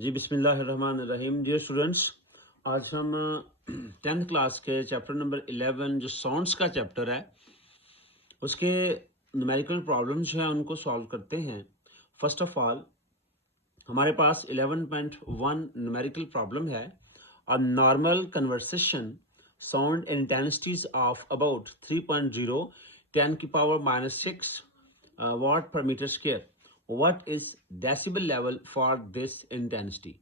जी बिस्मिल्लाहिर्रहमानिर्रहीम। Dear students, आज हम 10th क्लास के चैप्टर नंबर 11 जो साउंड्स का चैप्टर है उसके न्यूमेरिकल प्रॉब्लम्स जो हैं उनको सॉल्व करते हैं। फर्स्ट ऑफ ऑल हमारे पास 11.1 न्यूमेरिकल प्रॉब्लम है। A normal conversation sound intensities of about 3.0 10 की power -6 watt per meter square. What is decibel level for this intensity?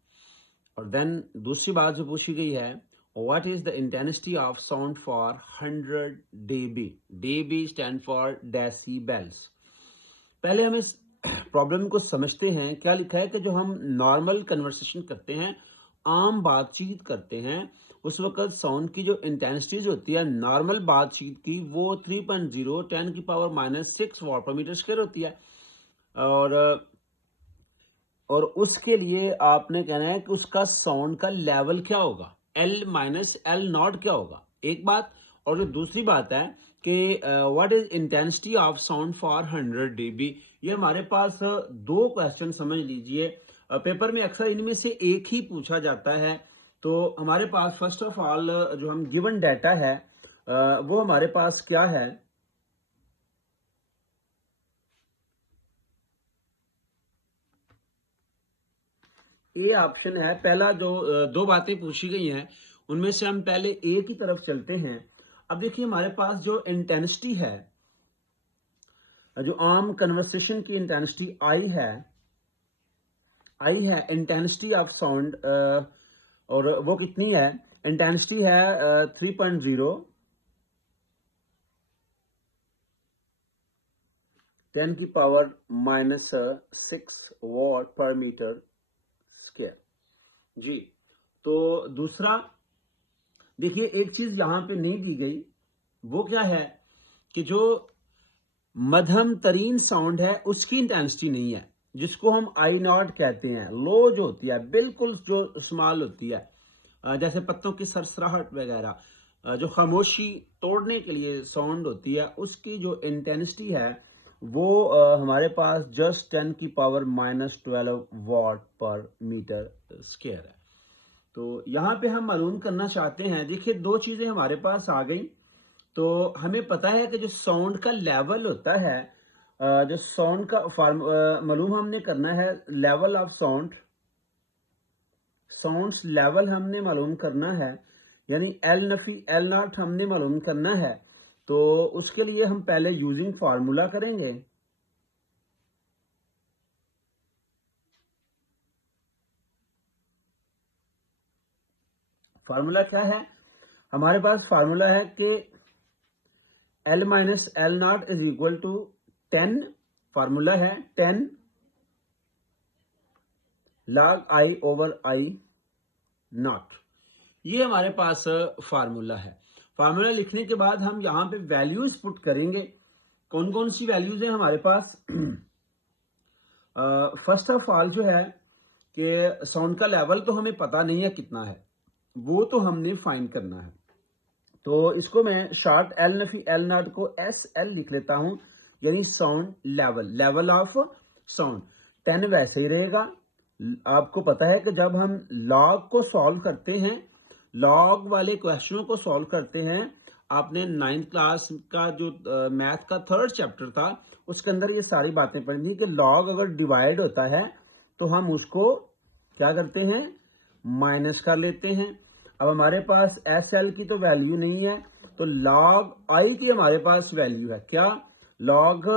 और देन दूसरी बात जो पूछी गई है, what is the intensity of sound for 100 dB? dB stand for decibels. पहले हम इस प्रॉब्लम को समझते हैं। क्या लिखा है कि जो हम नॉर्मल कन्वर्सेशन करते हैं, आम बातचीत करते हैं, उस वक्त साउंड की जो इंटेंसिटीज होती है नॉर्मल बातचीत की वो 3.0 10 की पावर -6 वाट पर मीटर स्क्वायर होती है। और उसके लिए आपने कहना है कि उसका साउंड का लेवल क्या होगा, L माइनस एल नॉट क्या होगा, एक बात। और जो दूसरी बात है कि what is intensity of sound for 100 dB। ये हमारे पास दो क्वेश्चन समझ लीजिए। पेपर में अक्सर इनमें से एक ही पूछा जाता है। तो हमारे पास फर्स्ट ऑफ ऑल जो हम गिवन डाटा है वो हमारे पास क्या है। ए ऑप्शन है पहला। जो दो बातें पूछी गई हैं उनमें से हम पहले ए की तरफ चलते हैं। अब देखिए हमारे पास जो इंटेंसिटी है, जो आम कन्वर्सेशन की इंटेंसिटी आई है इंटेंसिटी ऑफ साउंड। और वो कितनी है? इंटेंसिटी है 3.0 10 की पावर -6 वॉट पर मीटर स्क्वायर। जी, तो दूसरा देखिए एक चीज यहां पे नहीं दी गई, वो क्या है कि जो मध्यम तरीन साउंड है उसकी इंटेंसिटी नहीं है, जिसको हम आई नॉट कहते हैं। लो जो होती है बिल्कुल जो स्मॉल होती है, जैसे पत्तों की सरसराहट वगैरह, जो खामोशी तोड़ने के लिए साउंड होती है, उसकी जो इंटेंसिटी है वो हमारे पास जस्ट 10 की पावर -12 वॉट पर मीटर स्क्वायर है। तो यहाँ पे हम मालूम करना चाहते हैं। देखिए दो चीजें हमारे पास आ गई। तो हमें पता है कि जो साउंड का लेवल होता है, जो साउंड का मालूम हमने करना है level of sound. Sounds level हमने मालूम करना है, यानी एल नफी एल नॉट हमने मालूम करना है। तो उसके लिए हम पहले यूजिंग फार्मूला करेंगे। फार्मूला क्या है? हमारे पास फार्मूला है कि L minus L naught is equal to 10। Formula है 10 log I over I naught. ये हमारे पास फार्मूला है। फार्मूला लिखने के बाद हम यहां पे वैल्यूज पुट करेंगे। कौन कौन सी वैल्यूज है हमारे पास? फर्स्ट ऑफ ऑल जो है कि साउंड का लेवल तो हमें पता नहीं है कितना है, वो तो हमने फाइंड करना है। तो इसको मैं short L Nafi L not को एस एल लिख लेता हूं, यानी sound level, level of sound. 10 वैसे ही रहेगा। आपको पता है कि जब हम लॉग को सॉल्व करते हैं, लॉग वाले क्वेश्चनों को सॉल्व करते हैं, आपने 9th क्लास का जो मैथ का 3rd चैप्टर था उसके अंदर ये सारी बातें पढ़ी थी कि लॉग अगर डिवाइड होता है तो हम उसको क्या करते हैं, माइनस कर लेते हैं। अब हमारे पास एस एल की तो वैल्यू नहीं है, तो लॉग आई की हमारे पास वैल्यू है क्या? लॉग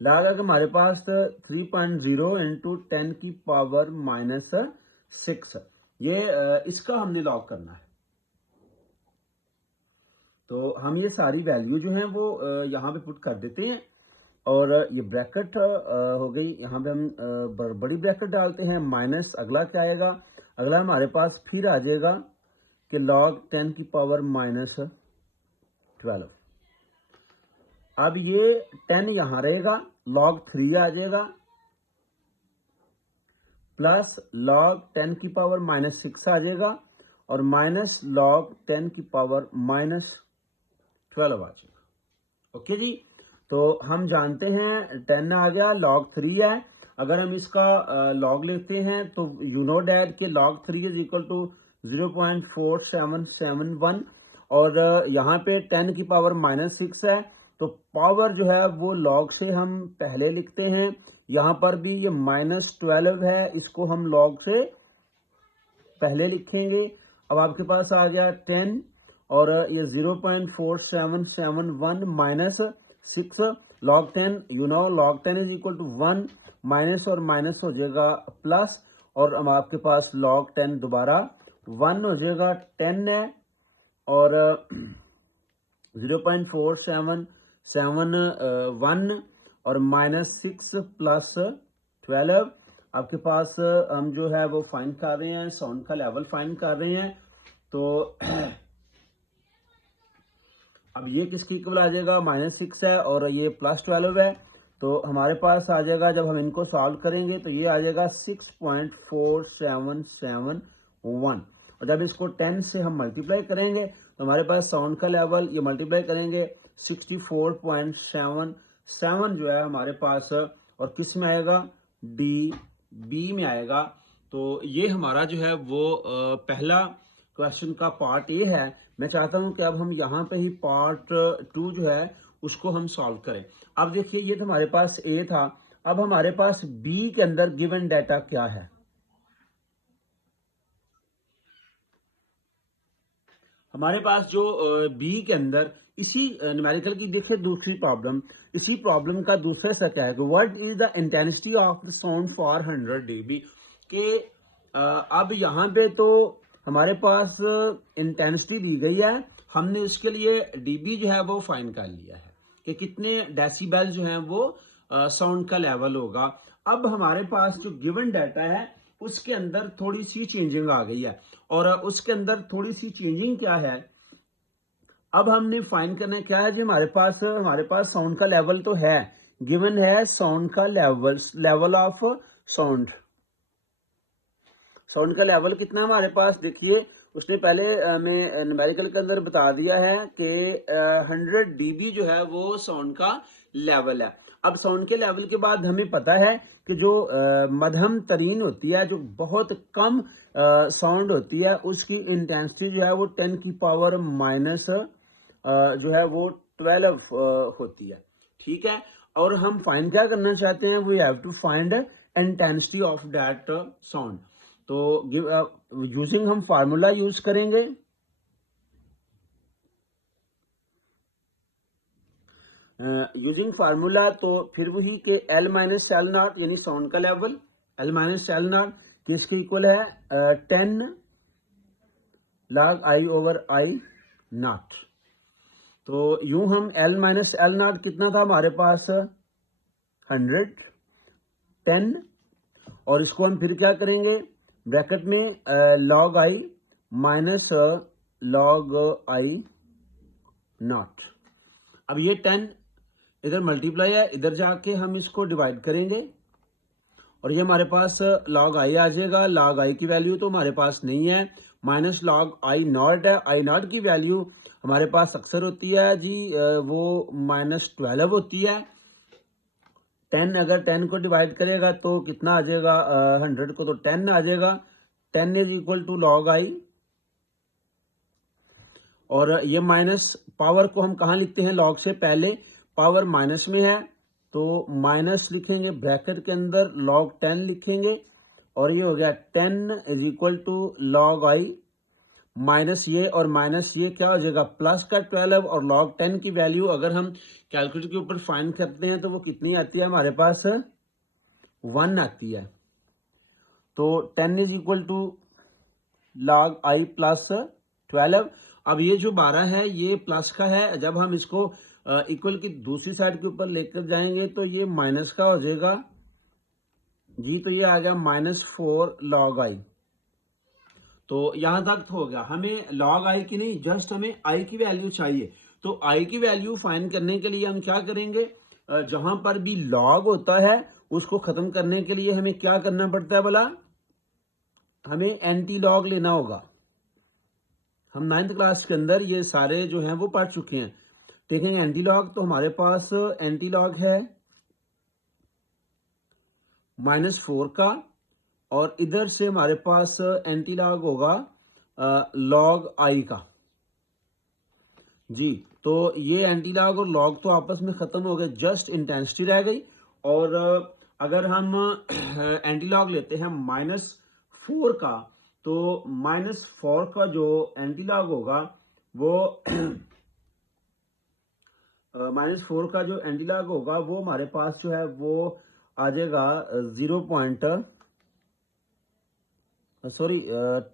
अगर हमारे पास 3.0 इंटू 10 की पावर -6, ये इसका हमने लॉग करना है। तो हम ये सारी वैल्यू जो है वो यहाँ पे पुट कर देते हैं। और ये ब्रैकेट हो गई। यहाँ पे हम बड़ी ब्रैकेट डालते हैं। माइनस अगला क्या आएगा? अगला हमारे पास फिर आ जाएगा कि लॉग 10 की पावर -12। अब ये 10 यहां रहेगा, लॉग 3 आ जाएगा, प्लस लॉग 10 की पावर -6 आ जाएगा, और माइनस लॉग 10 की पावर -12 आ जाएगा। ओके जी। तो हम जानते हैं 10 आ गया, लॉग 3 है। अगर हम इसका लॉग लेते हैं तो यू नो डैट के log 3 इज इक्वल टू 0.4771 और यहाँ पे 10 की पावर -6 है, तो पावर जो है वो log से हम पहले लिखते हैं। यहाँ पर भी ये -12 है, इसको हम log से पहले लिखेंगे। अब आपके पास आ गया 10 और ये 0.4771 -6 log 10, you know log 10 is equal to 1, minus और माइनस हो जाएगा प्लस, और अब आपके पास log 10 दोबारा 1 हो जाएगा। 10 है और 0.4771 और -6 प्लस 12, आपके पास हम जो है वो फाइंड कर रहे हैं, साउंड का लेवल फाइंड कर रहे हैं। तो अब ये किसकी इक्वल आ जाएगा, -6 है और ये +12 है, तो हमारे पास आ जाएगा, जब हम इनको सॉल्व करेंगे तो ये आ जाएगा 6.4771, और जब इसको 10 से हम मल्टीप्लाई करेंगे तो हमारे पास साउंड का लेवल, ये मल्टीप्लाई करेंगे 64.77 जो है हमारे पास, और किस में आएगा, बी में आएगा। तो ये हमारा जो है वो पहला क्वेश्चन का पार्ट ए है। मैं चाहता हूं कि अब हम यहाँ पे ही पार्ट 2 जो है उसको हम सॉल्व करें। अब देखिए ये तो हमारे पास ए था, अब हमारे पास बी के अंदर गिवन डाटा क्या है। हमारे पास जो बी के अंदर इसी न्यूमेरिकल की देखिए दूसरी प्रॉब्लम, इसी प्रॉब्लम का दूसरा हिस्सा क्या है कि what is the intensity of the sound for 100 dB के। अब यहाँ पे तो हमारे पास इंटेंसिटी दी गई है, हमने इसके लिए डीबी जो है वो फाइंड कर लिया है कि कितने डेसिबल जो है वो साउंड का लेवल होगा। अब हमारे पास जो गिवन डाटा है उसके अंदर थोड़ी सी चेंजिंग आ गई है, और उसके अंदर थोड़ी सी चेंजिंग क्या है, अब हमने फाइंड करना है क्या है जी, हमारे पास साउंड का लेवल तो है, गिवन है साउंड का लेवल ऑफ साउंड। साउंड का लेवल कितना है हमारे पास, देखिए उसने पहले में न्यूमेरिकल के अंदर बता दिया है कि 100 dB जो है वो साउंड का लेवल है। अब साउंड के लेवल के बाद हमें पता है कि जो मध्यम तरीन होती है, जो बहुत कम साउंड होती है, उसकी इंटेंसिटी जो है वो 10 की पावर माइनस जो है वो 12 होती है, ठीक है। और हम फाइंड क्या करना चाहते हैं, we have to find intensity of that sound. तो यूजिंग हम फार्मूला यूज करेंगे, यूजिंग फार्मूला, तो फिर वही के L माइनस एल नॉट यानी साउंड का level, L minus L naught किसके इक्वल है, 10 log I over I naught. तो यूं हम L माइनस एल नॉट कितना था हमारे पास, 110, और इसको हम फिर क्या करेंगे, ब्रैकेट में log I minus log I not. अब ये 10 इधर मल्टीप्लाई है, इधर जाके हम इसको डिवाइड करेंगे और ये हमारे पास log I आ जाएगा। log I की वैल्यू तो हमारे पास नहीं है, माइनस log I नॉट है। I नॉट की वैल्यू हमारे पास अक्सर होती है जी वो -12 होती है। 10 अगर 10 को डिवाइड करेगा तो कितना आ जाएगा, 100 को तो 10 आ जाएगा। 10 is equal to log I, और ये माइनस पावर को हम कहाँ लिखते हैं, log से पहले पावर माइनस में है तो माइनस लिखेंगे, ब्रैकेट के अंदर log 10 लिखेंगे, और ये हो गया 10 is equal to log I minus ये और माइनस ये क्या हो जाएगा, प्लस का 12, और log 10 की वैल्यू अगर हम कैलकुलेटर के ऊपर फाइंड करते हैं तो वो कितनी आती है हमारे पास, 1 आती है। तो 10 is equal to log I plus 12। अब ये जो 12 है ये प्लस का है, जब हम इसको इक्वल की दूसरी साइड के ऊपर लेकर जाएंगे तो ये माइनस का हो जाएगा जी, तो ये आ गया -4 log I। तो यहां तक हो गया, हमें log I की नहीं, जस्ट हमें I की वैल्यू चाहिए। तो I की वैल्यू फाइंड करने के लिए हम क्या करेंगे, जहां पर भी log होता है उसको खत्म करने के लिए हमें क्या करना पड़ता है, बोला हमें एंटी लॉग लेना होगा। हम 9th क्लास के अंदर ये सारे जो हैं वो पढ़ चुके हैं। टेकिंग एंटी लॉग, तो हमारे पास एंटी लॉग है -4 का, और इधर से हमारे पास एंटी लॉग होगा लॉग आई का जी। तो ये एंटी लॉग और लॉग तो आपस में खत्म हो गए, जस्ट इंटेंसिटी रह गई। और अगर हम एंटी लॉग लेते हैं -4 का, तो -4 का जो एंटी लॉग होगा वो -4 का जो एंटी लॉग होगा वो हमारे पास जो है वो आ जाएगा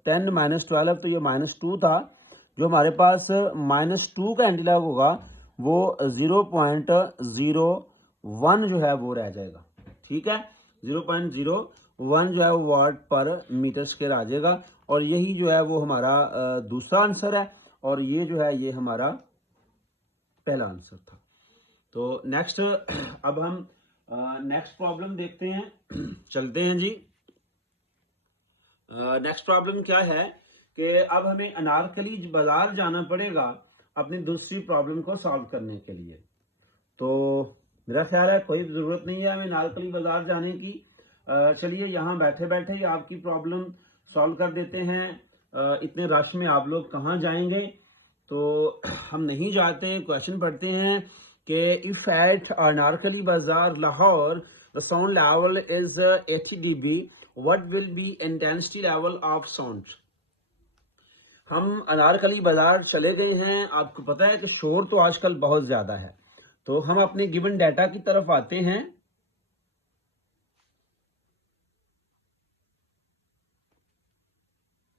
10 -12, तो ये -2 था। जो हमारे पास -2 का एंटी लॉग होगा वो 0.01 जो है वो रह जाएगा। ठीक है, 0.01 जो है वो वाट पर मीटर स्क्वायर आ जाएगा। और यही जो है वो हमारा दूसरा आंसर है, और ये जो है ये हमारा पहला आंसर था। तो नेक्स्ट अब हम नेक्स्ट प्रॉब्लम देखते हैं। चलते हैं जी। नेक्स्ट प्रॉब्लम क्या है कि अब हमें अनारकली बाजार जाना पड़ेगा अपनी दूसरी प्रॉब्लम को सॉल्व करने के लिए। तो मेरा ख्याल है कोई ज़रूरत नहीं है हमें अनारकली बाजार जाने की। चलिए यहाँ बैठे बैठे ही आपकी प्रॉब्लम सॉल्व कर देते हैं। इतने रश में आप लोग कहाँ जाएंगे, तो हम नहीं जाते, क्वेश्चन पढ़ते हैं कि इफ एट अनारकली बाजार Lahore the sound level is 80 dB, what will be intensity level of sound. हम अनारकली बाजार चले गए हैं, आपको पता है कि शोर तो आजकल बहुत ज्यादा है। तो हम अपने गिवन डाटा की तरफ आते हैं।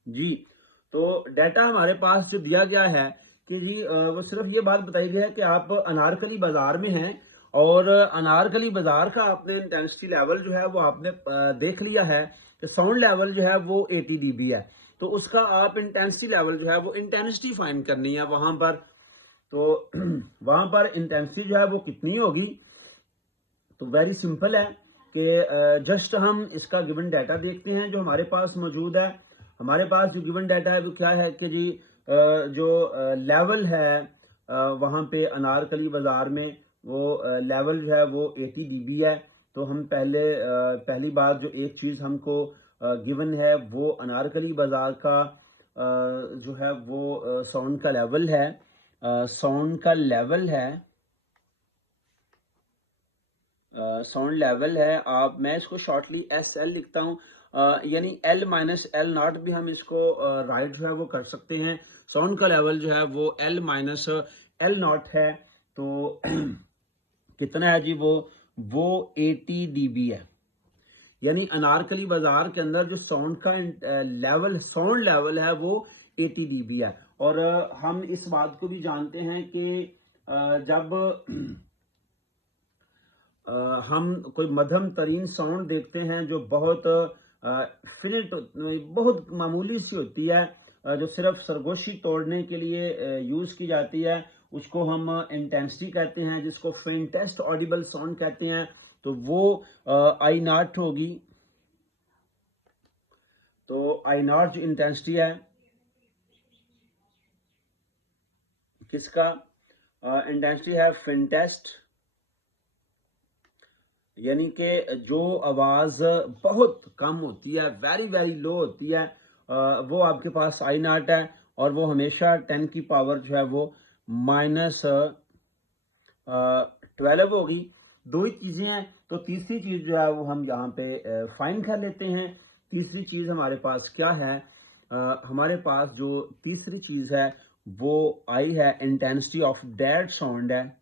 जी, तो डाटा हमारे पास जो दिया गया है कि जी वो सिर्फ ये बात बताई गई है कि आप अनारकली बाजार में हैं, और अनारकली बाजार का आपने इंटेंसिटी लेवल जो है वो आपने देख लिया है कि साउंड लेवल जो है वो 80 dB है। तो उसका आप इंटेंसिटी लेवल जो है वो इंटेंसिटी फाइंड करनी है वहां पर। तो वहां पर इंटेंसिटी जो है वो कितनी होगी, तो वेरी सिंपल है कि जस्ट हम इसका गिवन डाटा देखते हैं जो हमारे पास मौजूद है। हमारे पास जो गिवन डाटा है वो क्या है कि जी जो लेवल है वहाँ पे अनारकली बाजार में वो लेवल जो है वो 80 dB है। तो हम पहली बार जो एक चीज़ हमको गिवन है वो अनारकली बाजार का जो है वो साउंड का लेवल है। साउंड का लेवल है, साउंड लेवल है। आप मैं इसको शॉर्टली SL लिखता हूँ, यानी L-L0 भी हम इसको राइट जो है वो कर सकते हैं। साउंड का लेवल जो है वो L-L0 है। तो कितना है जी वो 80 dB है। यानी अनारकली बाजार के अंदर जो साउंड का लेवल साउंड लेवल है वो 80 dB है। और हम इस बात को भी जानते हैं कि जब हम कोई मध्यम तरीन साउंड देखते हैं जो बहुत फिल्ट बहुत मामूली सी होती है, जो सिर्फ सरगोशी तोड़ने के लिए यूज की जाती है, उसको हम इंटेंसिटी कहते हैं, जिसको फेंटेस्ट ऑडिबल साउंड कहते हैं। तो वो I0 होगी। तो I0 जो इंटेंसिटी है किसका, इंटेंसिटी है फेंटेस्ट, यानी कि जो आवाज बहुत कम होती है, वेरी वेरी लो होती है, वो आपके पास I0 है। और वो हमेशा 10 की पावर जो है वो -12 होगी। दो ही चीजें हैं, तो तीसरी चीज जो है वो हम यहाँ पे फाइंड कर लेते हैं। तीसरी चीज हमारे पास क्या है, हमारे पास जो तीसरी चीज है वो आई है, इंटेंसिटी ऑफ दैट साउंड है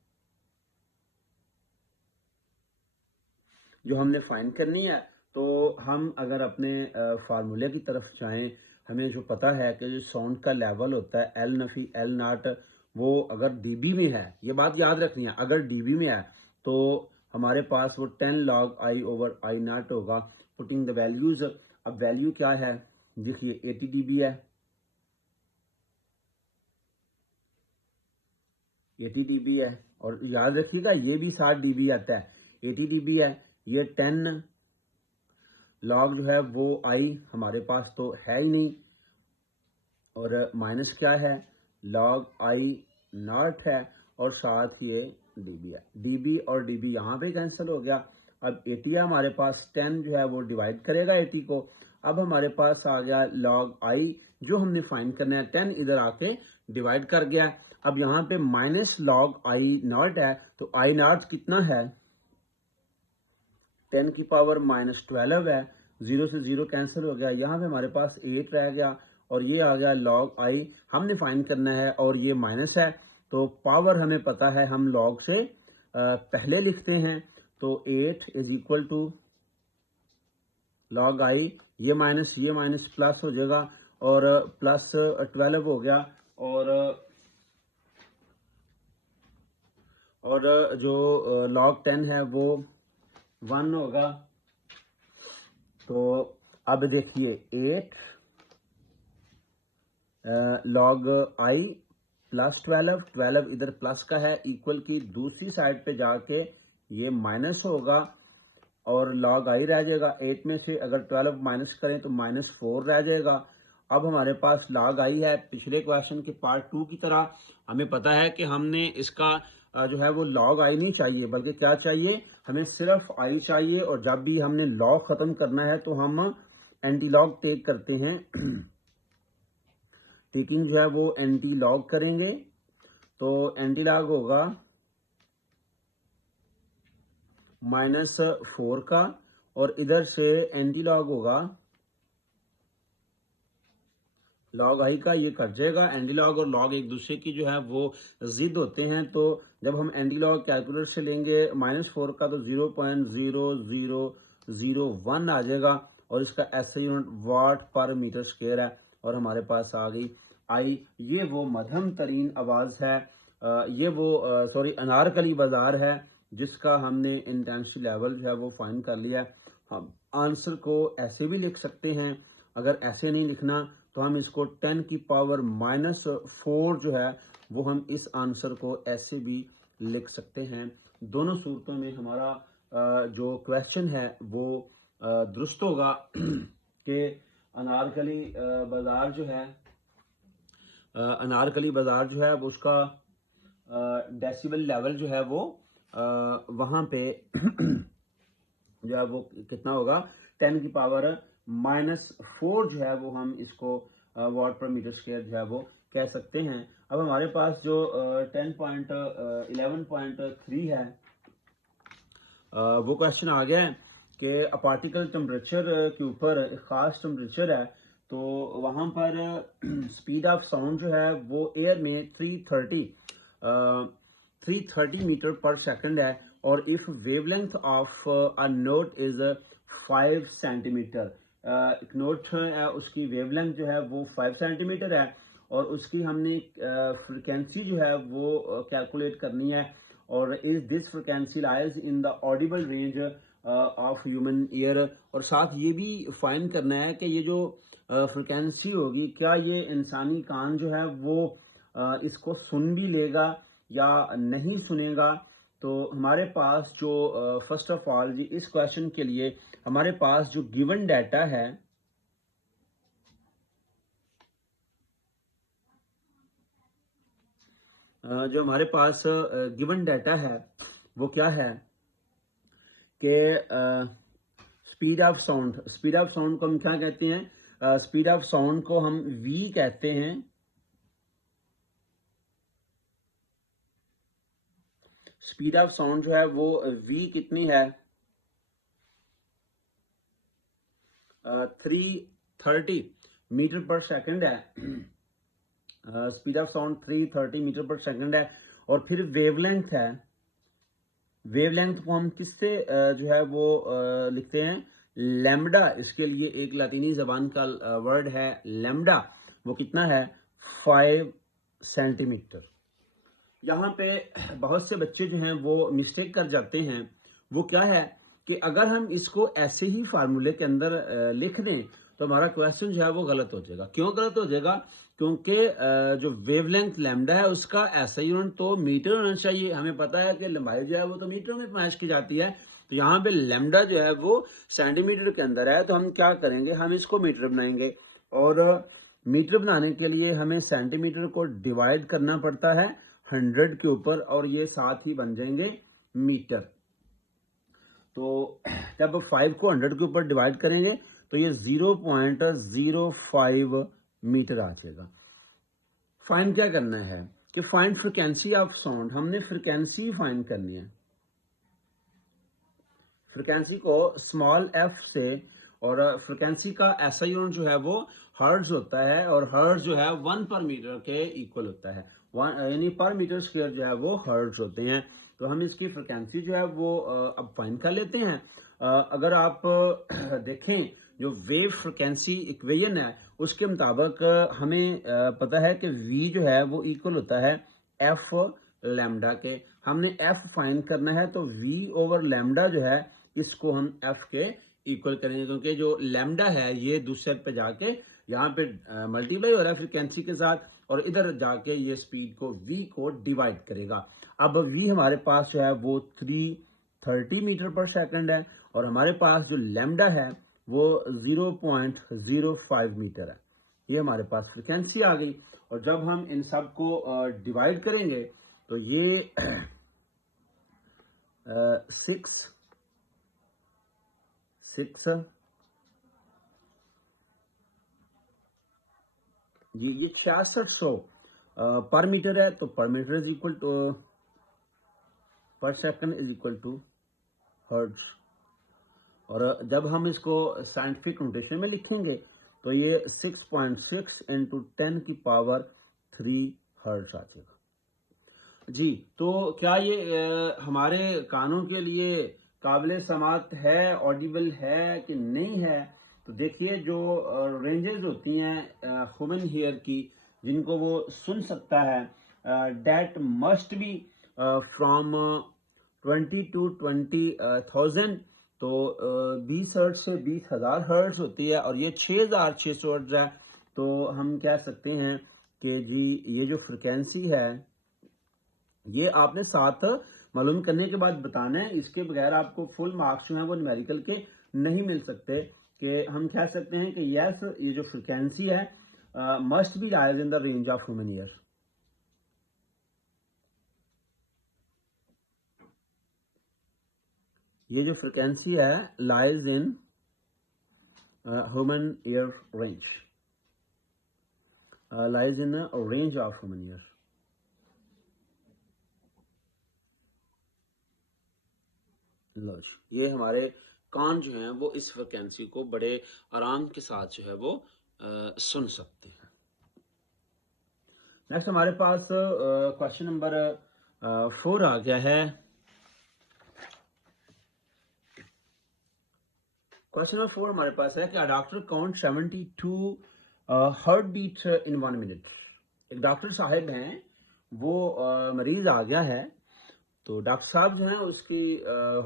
जो हमने फाइंड करनी है। तो हम अगर अपने फार्मूले की तरफ जाएं, हमें जो पता है कि जो साउंड का लेवल होता है L-0, वो अगर डीबी में है, ये बात याद रखनी है, अगर डीबी में है तो हमारे पास वो 10 log I/I0 होगा। पुटिंग द वैल्यूज, अब वैल्यू क्या है, देखिए 80 dB है, 80 dB है। और याद रखिएगा ये भी 60 dB आता है, 80 dB है। ये 10 लॉग जो है वो आई हमारे पास तो है ही नहीं, और माइनस क्या है, लॉग I0 है, और साथ ये डीबी है। डीबी और डीबी यहाँ पे कैंसिल हो गया। अब 80 है हमारे पास, 10 जो है वो डिवाइड करेगा 80 को। अब हमारे पास आ गया लॉग आई जो हमने फाइंड करना है, 10 इधर आके डिवाइड कर गया। अब यहाँ पे माइनस लॉग आई नॉट है, तो आई नॉट कितना है, 10 की पावर माइनस 12 है, 0 से 0 कैंसिल हो गया, यहाँ पे हमारे पास 8 रह गया और ये आ गया लॉग आई हमने फाइंड करना है और ये माइनस है। तो पावर हमें पता है, हम लॉग से पहले लिखते हैं, तो 8 is equal to log I, ये माइनस प्लस हो जाएगा और प्लस 12 हो गया और जो लॉग 10 है वो 1 होगा। तो अब देखिए 8 लॉग आई प्लस 12 इधर प्लस का है, इक्वल की दूसरी साइड पे जाके ये माइनस होगा और लॉग आई रह जाएगा। 8 में से अगर 12 माइनस करें तो -4 रह जाएगा। अब हमारे पास लॉग आई है, पिछले क्वेश्चन के पार्ट 2 की तरह हमें पता है कि हमने इसका जो है वो लॉग आई नहीं चाहिए, बल्कि क्या चाहिए, हमें सिर्फ आई चाहिए। और जब भी हमने लॉग खत्म करना है तो हम एंटी लॉग टेक करते हैं, टेकिंग जो है वो एंटी लॉग करेंगे, तो एंटी लॉग होगा -4 का और इधर से एंटी लॉग होगा लॉग आई का, ये कट जाएगा। एंटी लॉग और लॉग एक दूसरे की जो है वो जिद होते हैं, तो जब हम एंटी लॉग कैलकुलेटर से लेंगे -4 का तो 0.0001 आ जाएगा और इसका SI यूनिट वाट पर मीटर स्क्वायर है और हमारे पास आ गई आई। ये वो मध्यम तरीन आवाज है, ये वो सॉरी अनारकली बाजार है जिसका हमने इंटेंसिटी लेवल जो है वो फाइंड कर लिया है। हम आंसर को ऐसे भी लिख सकते हैं, अगर ऐसे नहीं लिखना तो हम इसको 10 की पावर -4 जो है वो हम इस आंसर को ऐसे भी लिख सकते हैं। दोनों सूरतों में हमारा जो क्वेश्चन है वो दुरुस्त होगा कि अनारकली बाजार जो है अनारकली बाजार जो है वो उसका डेसिबल लेवल जो है वो वहाँ पे जो है वो कितना होगा, 10 की पावर -4 जो है वो हम इसको वाट पर मीटर स्क्वायर जो है वो कह सकते हैं। अब हमारे पास जो 11.3 है वो क्वेश्चन आ गया है कि पार्टिकल टेम्परेचर के ऊपर एक खास टेम्परेचर है, तो वहाँ पर स्पीड ऑफ साउंड जो है वो एयर में 330 मीटर पर सेकंड है और if wavelength of a note is 5 centimetre, एक नोट है उसकी वेवलेंथ जो है वो 5 सेंटीमीटर है और उसकी हमने फ्रिक्वेंसी जो है वो कैलकुलेट करनी है और is this frequency lies in the Audible range of human year, और साथ ये भी फाइंड करना है कि ये जो फ्रिक्वेंसी होगी क्या ये इंसानी कान जो है वो इसको सुन भी लेगा या नहीं सुनेगा। तो हमारे पास जो फर्स्ट ऑफ ऑल जी इस क्वेश्चन के लिए हमारे पास जो गिवन डाटा है जो हमारे पास गिवन डाटा है वो क्या है कि स्पीड ऑफ साउंड को हम क्या कहते हैं, स्पीड ऑफ साउंड को हम v कहते हैं। स्पीड ऑफ साउंड जो है वो v कितनी है, 330 मीटर पर सेकंड है। Speed of sound 330 metre per second है और फिर वेवलेंथ है, वेवलेंथ को हम किससे जो है वो लिखते हैं, लैम्डा। इसके लिए एक लातीनी जबान का वर्ड है लैम्डा, वो कितना है 5 सेंटीमीटर। यहाँ पे बहुत से बच्चे जो हैं वो मिस्टेक कर जाते हैं, वो क्या है कि अगर हम इसको ऐसे ही फार्मूले के अंदर लिख दें तो हमारा क्वेश्चन जो है वो गलत हो जाएगा। क्यों गलत हो जाएगा, क्योंकि जो वेवलेंथ लैम्डा है उसका ऐसा यूनिट तो मीटर होना चाहिए। हमें पता है कि लंबाई जो है वो तो मीटर में पैमाइश की जाती है, तो यहाँ पे लैम्डा जो है वो सेंटीमीटर के अंदर है, तो हम क्या करेंगे, हम इसको मीटर बनाएंगे और मीटर बनाने के लिए हमें सेंटीमीटर को डिवाइड करना पड़ता है 100 के ऊपर और ये साथ ही बन जाएंगे मीटर। तो जब 5 को 100 के ऊपर डिवाइड करेंगे तो ये 0.05 मीटर आ जाएगा। फाइंड क्या करना है कि फाइंड फ्रिक्वेंसी ऑफ साउंड, हमने फ्रिक्वेंसी फाइंड करनी है। फ्रिक्वेंसी को स्मॉल एफ से, और फ्रिक्वेंसी का ऐसा यूनिट जो है वो हर्ट्ज होता है, और हर्ट्ज जो है 1 पर मीटर के इक्वल होता है, यानी पर मीटर स्क्वायर जो है वो हर्ट्ज होते हैं। तो हम इसकी फ्रिक्वेंसी जो है वो अब फाइंड कर लेते हैं। अगर आप देखें जो वेव फ्रिक्वेंसी इक्वेशन है उसके मुताबिक हमें पता है कि v जो है वो इक्वल होता है f लैम्डा के। हमने f फाइंड करना है तो v ओवर लैम्डा जो है इसको हम f के इक्वल करेंगे, क्योंकि जो लैम्डा है ये दूसरे पे जाके यहाँ पे मल्टीप्लाई हो रहा है फ्रिक्वेंसी के साथ, और इधर जाके ये स्पीड को v को डिवाइड करेगा। अब v हमारे पास जो है वो 330 मीटर पर सेकंड है, और हमारे पास जो लैम्डा है वो 0.05 मीटर है। ये हमारे पास फ्रिक्वेंसी आ गई, और जब हम इन सब को डिवाइड करेंगे तो ये 6 ये 6600 पर मीटर है, तो पर मीटर इज इक्वल टू पर second is equal to hertz. और जब हम इसको साइंटिफिक नोटेशन में लिखेंगे तो ये 6.6 इंटू 10 की पावर 3 हर्ट्ज आ जाएगा जी। तो क्या ये हमारे कानों के लिए काबिल समात है, ऑडिबल है कि नहीं है? तो देखिए जो रेंजेस होती हैं ह्यूमन हियर की जिनको वो सुन सकता है, that must be from 20 to 20,000। तो 20 हर्ट्ज से 20,000 हर्ट्ज होती है, और ये 6,600 हर्ट्ज है। तो हम कह सकते हैं कि जी ये जो फ्रिक्वेंसी है ये आपने साथ मालूम करने के बाद बताना है, इसके बगैर आपको फुल मार्क्स जो है वो न्यूमेरिकल के नहीं मिल सकते। कि हम कह सकते हैं कि यस ये जो फ्रिक्वेंसी है must be lies in the range of human ear. ये जो फ्रिक्वेंसी है lies in human ear range, lies in range of human ear. लो जी, ये हमारे कान जो हैं वो इस फ्रिक्वेंसी को बड़े आराम के साथ जो है वो सुन सकते हैं। नेक्स्ट हमारे पास क्वेश्चन नंबर 4 आ गया है। क्वेश्चन नंबर 4 हमारे पास है कि a doctor count 72 heart beat in 1 minute. एक डॉक्टर साहब हैं, वो मरीज आ गया है, तो डॉक्टर साहब जो है उसकी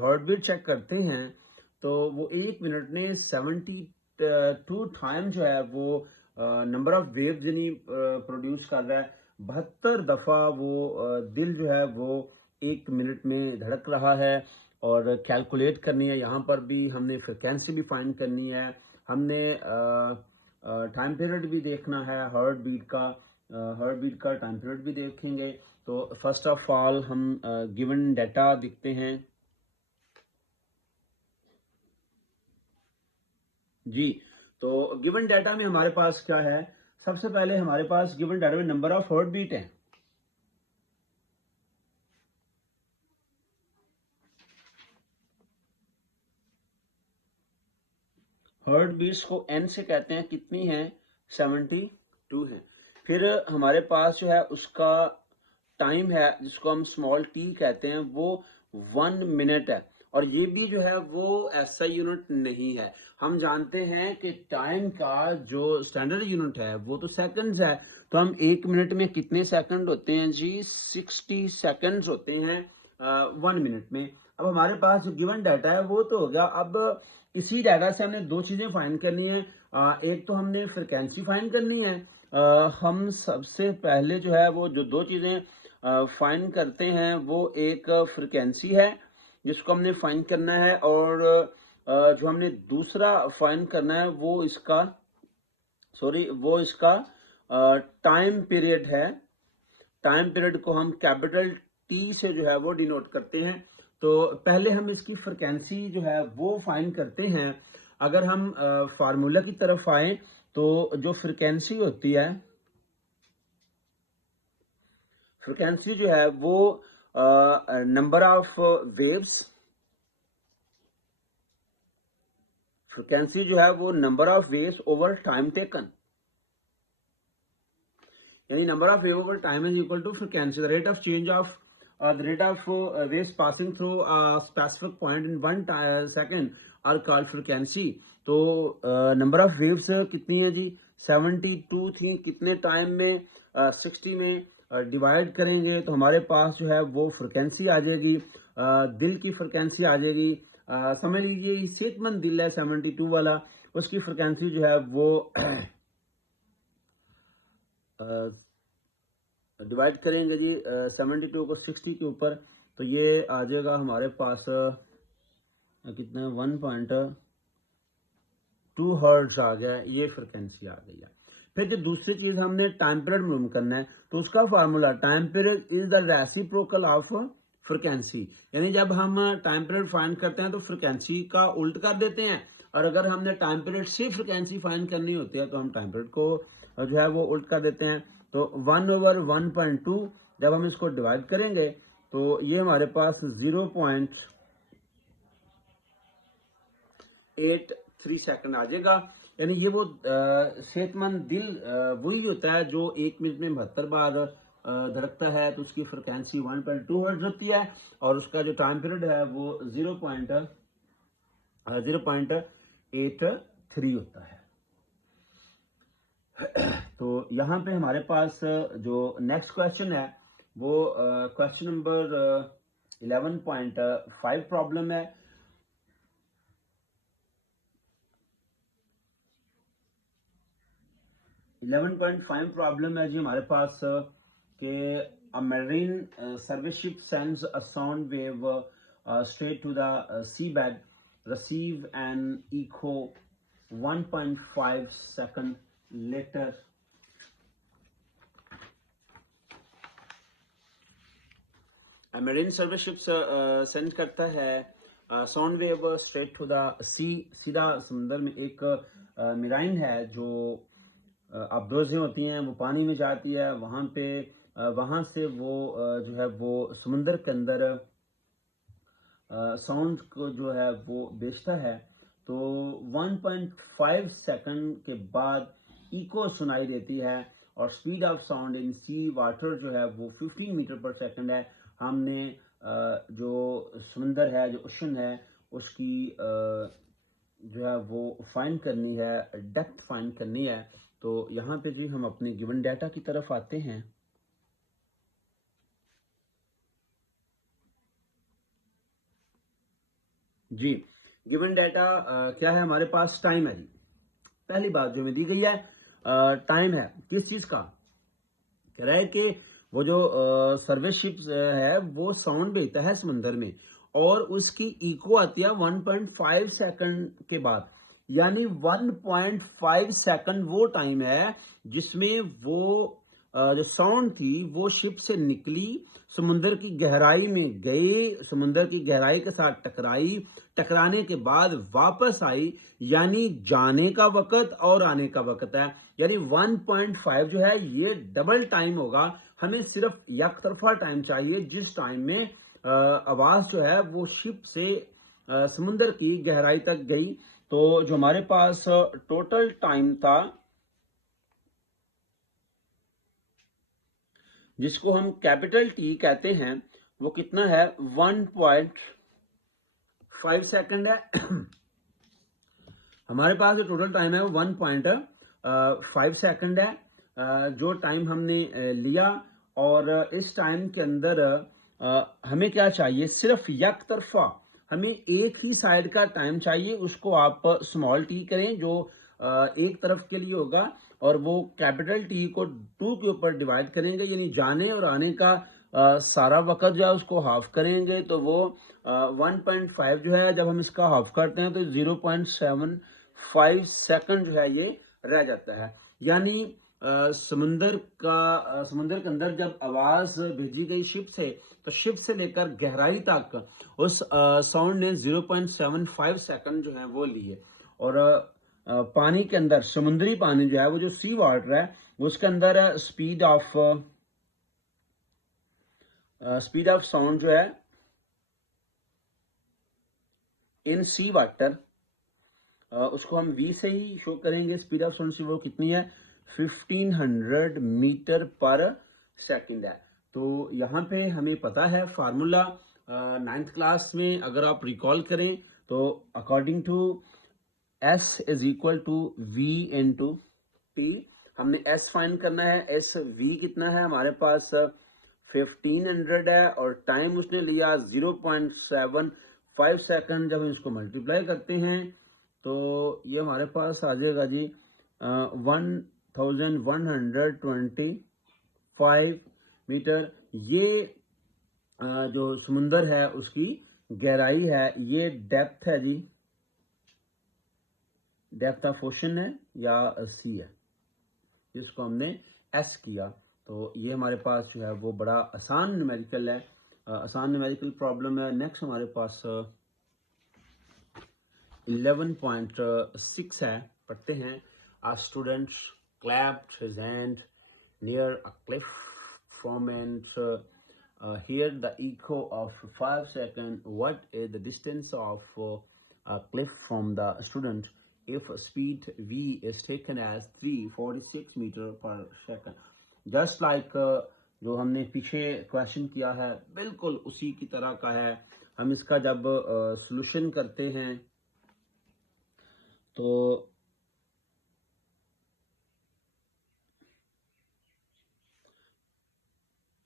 हार्ट बीट चेक करते हैं, तो वो 1 मिनट में 72 टाइम जो है वो नंबर ऑफ वेव यानी प्रोड्यूस कर रहा है। 72 दफा वो दिल जो है वो 1 मिनट में धड़क रहा है। और कैलकुलेट करनी है, यहाँ पर भी हमने फ्रिक्वेंसी भी फाइंड करनी है, हमने टाइम पीरियड भी देखना है, हार्ट बीट का टाइम पीरियड भी देखेंगे। तो फर्स्ट ऑफ ऑल हम गिवन डाटा देखते हैं जी। तो गिवन डाटा में हमारे पास क्या है, सबसे पहले हमारे पास गिवन डाटा में नंबर ऑफ हार्ट बीट है। हार्ट बीट्स को n से कहते हैं, कितनी है 72 है। फिर हमारे पास जो है उसका टाइम है जिसको हम स्मॉल t कहते हैं, वो 1 मिनट है। और ये भी जो है वो ऐसा यूनिट नहीं है, हम जानते हैं कि टाइम का जो स्टैंडर्ड यूनिट है वो तो सेकंड्स है। तो हम 1 मिनट में कितने सेकंड होते हैं जी, 60 सेकंड्स होते हैं 1 मिनट में। अब हमारे पास जो गिवन डाटा है वो तो हो गया। अब इसी डाटा से हमने दो चीजें फाइंड करनी है। एक तो हमने फ्रिक्वेंसी फाइंड करनी है। हम सबसे पहले जो है वो जो दो चीजें फाइंड करते हैं वो एक फ्रिक्वेंसी है जिसको हमने फाइंड करना है, और जो हमने दूसरा फाइंड करना है वो इसका टाइम पीरियड है। टाइम पीरियड को हम कैपिटल टी से जो है वो डिनोट करते हैं। तो पहले हम इसकी फ्रिक्वेंसी जो है वो फाइंड करते हैं। अगर हम फार्मूला की तरफ आए तो जो फ्रिक्वेंसी होती है, फ्रिक्वेंसी जो है वो नंबर ऑफ वेव्स, फ्रिक्वेंसी जो है वो number of waves over time taken, यानी number of wave over time is equal to frequency, the rate of change of the rate of waves passing through a specific point in 1 second are called frequency। तो number of waves कितनी है जी, 72 थी, कितने time में, 60 में divide करेंगे तो हमारे पास जो है वो फ्रिक्वेंसी आ जाएगी, दिल की फ्रिक्वेंसी आ जाएगी। समझ लीजिए सेहतमंद दिल है 72 वाला, उसकी फ्रिक्वेंसी जो है वो डिवाइड करेंगे जी 72 को 60 के ऊपर, तो ये आ जाएगा हमारे पास कितना 1.2 हर्ट्ज आ गया, ये फ्रिक्वेंसी आ गई है। फिर जो दूसरी चीज हमने टाइम पीरियड मालूम करना है, तो उसका formula time period is the reciprocal of frequency, यानी जब हम टाइम पीरियड फाइंड करते हैं तो फ्रिक्वेंसी का उल्ट कर देते हैं, और अगर हमने टाइम पीरियड से फ्रिक्वेंसी फाइंड करनी होती है तो हम टाइम पीरियड को जो है वो उल्ट कर देते हैं। तो 1/1.2 जब हम इसको डिवाइड करेंगे तो ये हमारे पास 0.83 सेकंड आ जाएगा। यानी ये वो सेहतमंद दिल वही होता है जो 1 मिनट में 72 बार धड़कता है, तो उसकी फ्रिक्वेंसी 1.2 हर्ट्ज होती है, और उसका जो टाइम पीरियड है वो 0.83 होता है। तो यहाँ पे हमारे पास जो नेक्स्ट क्वेश्चन है वो क्वेश्चन नंबर 11.5 प्रॉब्लम है। प्रॉब्लम है जी हमारे पास कि a marine service ship sends a sound wave straight to the seabed, receive an echo 1.5 second later। Marine service ship send करता है sound wave straight to the sea, सीधा समुद्र में। एक मेराइन है जो अब्रोजें होती हैं, वो पानी में जाती है, वहां पे वहां से वो जो है वो समुद्र के अंदर साउंड को जो है वो बेचता है। तो 1.5 सेकंड के बाद इको सुनाई देती है, और speed of sound in sea water जो है वो 15 मीटर पर सेकंड है। हमने जो समुंदर है, जो ओशन है, उसकी जो है वो फाइंड करनी है, डेप्थ फाइंड करनी है। तो यहाँ पे जी हम अपने गिवन डाटा की तरफ आते हैं। जी गिवन डाटा क्या है हमारे पास, टाइम है जी। पहली बात जो हमें दी गई है टाइम है किस चीज का, कह रहा है कि वो जो सर्विस शिप है वो साउंड भेजता है समंदर में, और उसकी इको आती है 1.5 सेकंड के बाद। यानी 1.5 सेकंड वो टाइम है जिसमें वो जो साउंड थी वो शिप से निकली, समुद्र की गहराई में गई, समुद्र की गहराई के साथ टकराई, टकराने के बाद वापस आई, यानी जाने का वक्त और आने का वक्त है। यानी 1.5 जो है ये डबल टाइम होगा। हमें सिर्फ एक तरफा टाइम चाहिए, जिस टाइम में आवाज जो है वो शिप से समुद्र की गहराई तक गई। तो जो हमारे पास टोटल टाइम था, जिसको हम कैपिटल टी कहते हैं, वो कितना है 1.5 सेकंड है। हमारे पास जो टोटल टाइम है वो 1.5 सेकंड है, जो टाइम हमने लिया। और इस टाइम के अंदर हमें क्या चाहिए, सिर्फ एक तरफा हमें एक ही साइड का टाइम चाहिए। उसको आप स्मॉल टी करें जो एक तरफ के लिए होगा, और वो कैपिटल टी को 2 के ऊपर डिवाइड करेंगे, यानी जाने और आने का सारा वक्त जो है उसको हाफ करेंगे। तो वो 1.5 जो है जब हम इसका हाफ करते हैं तो 0.75 सेकंड जो है ये रह जाता है। यानी समुंदर के अंदर जब आवाज भेजी गई शिप से, तो शिप से लेकर गहराई तक उस साउंड ने 0.75 सेकंड जो है वो लिए। और पानी के अंदर, समुद्री पानी जो है वो, जो सी वाटर है, उसके अंदर स्पीड ऑफ साउंड जो है इन सी वाटर, उसको हम v से ही शो करेंगे। स्पीड ऑफ साउंड से वो कितनी है, 1500 मीटर पर सेकंड है। तो यहाँ पे हमें पता है फार्मूला, 9th क्लास में अगर आप रिकॉल करें तो according to s is equal to v into T. हमने s फाइंड करना है। s v कितना है हमारे पास, 1500 है, और टाइम उसने लिया 0.75 सेकंड। जब हम इसको मल्टीप्लाई करते हैं तो ये हमारे पास आ जाएगा जी 1125 मीटर। ये जो समुंदर है उसकी गहराई है, ये डेप्थ है जी, डेप्थ ऑफ ओशन है या सी है, जिसको हमने एस किया। तो ये हमारे पास जो है वो बड़ा आसान न्यूमेरिकल है, आसान न्यूमेरिकल प्रॉब्लम है। नेक्स्ट हमारे पास 11.6 है, पढ़ते हैं। आ student clapped his hand near a cliff formed hear the echo of 5 seconds. What is the distance of a cliff from the student if speed v is taken as 346 meter per second? Just like जो हमने पीछे question किया है, बिल्कुल उसी की तरह का है। हम इसका जब सॉल्यूशन करते हैं तो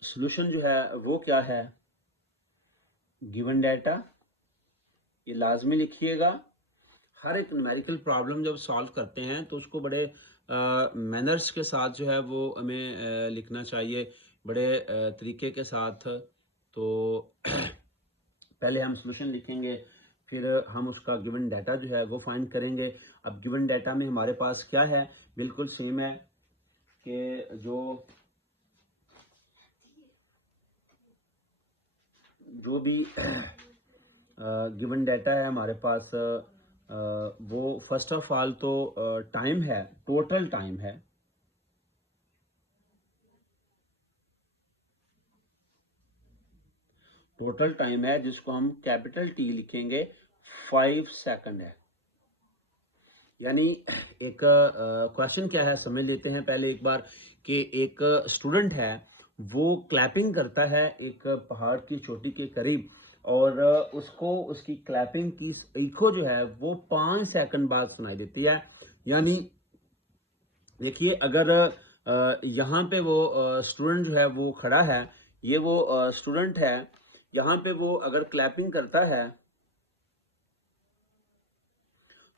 सॉल्यूशन जो है वो क्या है, गिवन डाटा, ये लाजमी लिखिएगा। हर एक न्यूमेरिकल प्रॉब्लम जब सॉल्व करते हैं तो उसको बड़े मैनर्स के साथ जो है वो हमें लिखना चाहिए, बड़े तरीके के साथ। तो पहले हम सॉल्यूशन लिखेंगे, फिर हम उसका गिवन डाटा जो है वो फाइंड करेंगे। अब गिवन डाटा में हमारे पास क्या है, बिल्कुल सेम है कि जो भी गिवन डाटा है हमारे पास, वो फर्स्ट ऑफ ऑल तो टाइम है, टोटल टाइम है। टोटल टाइम है जिसको हम कैपिटल टी लिखेंगे, 5 सेकंड है। यानी एक क्वेश्चन क्या है समझ लेते हैं पहले एक बार, कि एक स्टूडेंट है वो क्लैपिंग करता है एक पहाड़ की चोटी के करीब, और उसको उसकी क्लैपिंग की इको जो है वो 5 सेकंड बाद सुनाई देती है। यानी देखिए, अगर यहाँ पे वो स्टूडेंट जो है वो खड़ा है, ये वो स्टूडेंट है, यहाँ पे वो अगर क्लैपिंग करता है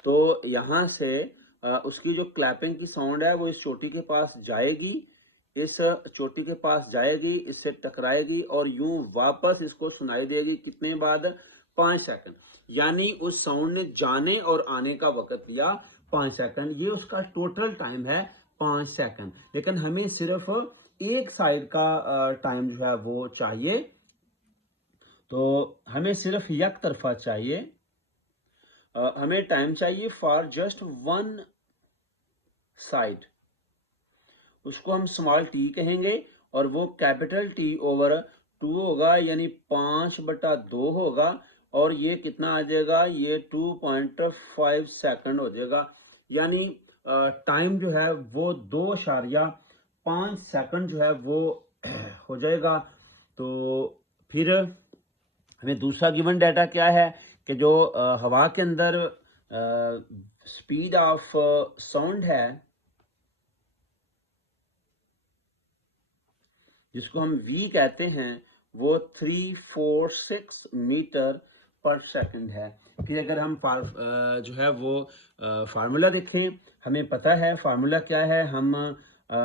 तो यहाँ से उसकी जो क्लैपिंग की साउंड है वो इस चोटी के पास जाएगी, इस चोटी के पास जाएगी, इससे टकराएगी और यूं वापस इसको सुनाई देगी। कितने बाद, 5 सेकंड। यानी उस साउंड ने जाने और आने का वक्त लिया 5 सेकंड। ये उसका टोटल टाइम है 5 सेकंड। लेकिन हमें सिर्फ एक साइड का टाइम जो है वो चाहिए, तो हमें सिर्फ एक तरफा चाहिए। हमें टाइम चाहिए फॉर जस्ट वन साइड, उसको हम स्मॉल टी कहेंगे, और वो कैपिटल टी ओवर 2 होगा, यानी 5/2 होगा, और ये कितना आ जाएगा, ये 2.5 सेकंड हो जाएगा। यानी टाइम जो है वो 2.5 सेकंड जो है वो हो जाएगा। तो फिर हमें दूसरा गिवन डाटा क्या है, कि जो हवा के अंदर स्पीड ऑफ साउंड है, जिसको हम v कहते हैं, वो 346 मीटर पर सेकंड है। कि अगर हम जो है वो फार्मूला देखें, हमें पता है फार्मूला क्या है। हम